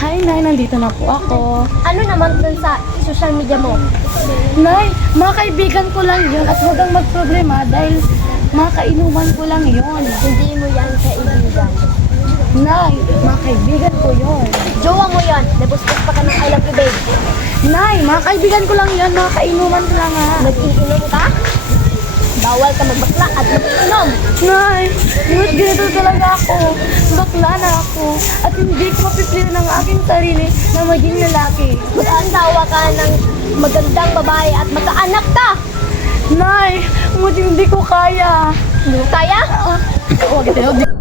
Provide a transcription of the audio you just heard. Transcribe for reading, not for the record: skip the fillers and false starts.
Hi, Nay. Nandito na po ako. Ano naman dun sa social media mo? Nay, mga kaibigan ko lang yun at huwag kang magproblema dahil mga kainuman ko lang yun. Hindi mo yan kaibigan. Nay, mga kaibigan ko yun. Jowa mo yan. Nabustos pa ka ng I love you, babe. Nay, mga kaibigan ko lang yun. Mga kainuman ko lang ha. Nag-iinom ka? Bawal ka magbakla at mag-inom. Nay, yun, ganito talaga ako. Bakla na ako. At hindi ko mapipili ng aking sarili na maging lalaki. Mag-asawa ka ng magandang babae at magkaanak ka. Nay, hindi ko kaya. Hindi mo kaya? Huwag tayo.